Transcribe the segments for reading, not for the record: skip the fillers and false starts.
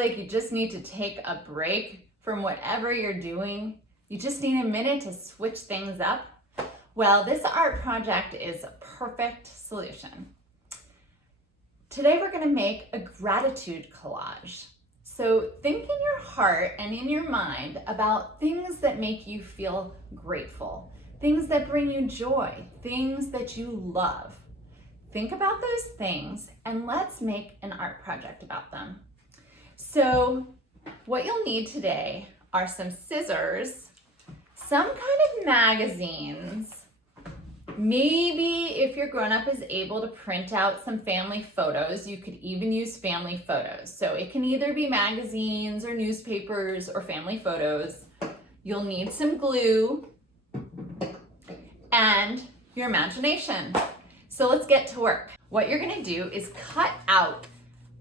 like you just need to take a break from whatever you're doing, you just need a minute to switch things up, well, this art project is a perfect solution. Today we're going to make a gratitude collage. So think in your heart and in your mind about things that make you feel grateful, things that bring you joy, things that you love. Think about those things and let's make an art project about them. So what you'll need today are some scissors, some kind of magazines. Maybe if your grown-up is able to print out some family photos, you could even use family photos. So it can either be magazines or newspapers or family photos. You'll need some glue and your imagination. So let's get to work. What you're gonna do is cut out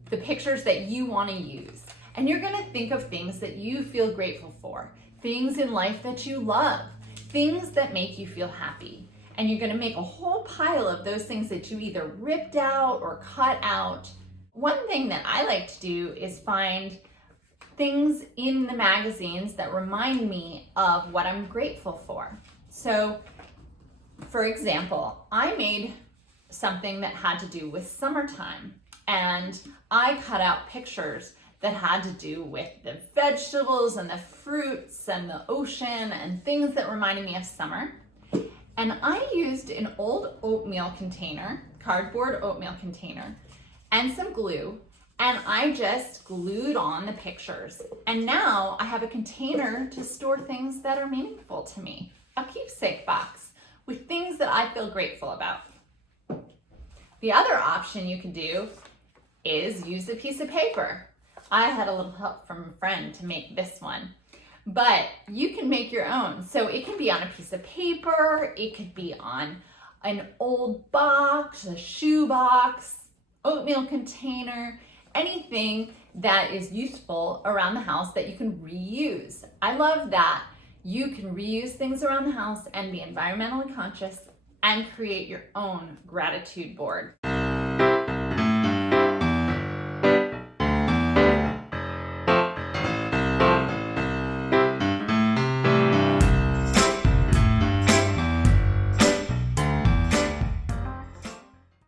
the pictures that you wanna use. And you're gonna think of things that you feel grateful for, things in life that you love, things that make you feel happy. And you're gonna make a whole pile of those things that you either ripped out or cut out. One thing that I like to do is find things in the magazines that remind me of what I'm grateful for. So, for example, I made something that had to do with summertime, and I cut out pictures that had to do with the vegetables and the fruits and the ocean and things that reminded me of summer. And I used an old oatmeal container, cardboard oatmeal container, and some glue, and I just glued on the pictures. And now I have a container to store things that are meaningful to me, a keepsake box with things that I feel grateful about. The other option you can do is use a piece of paper. I had a little help from a friend to make this one. But you can make your own. So it can be on a piece of paper, it could be on an old box, a shoe box, oatmeal container, anything that is useful around the house that you can reuse. I love that you can reuse things around the house and be environmentally conscious and create your own gratitude board.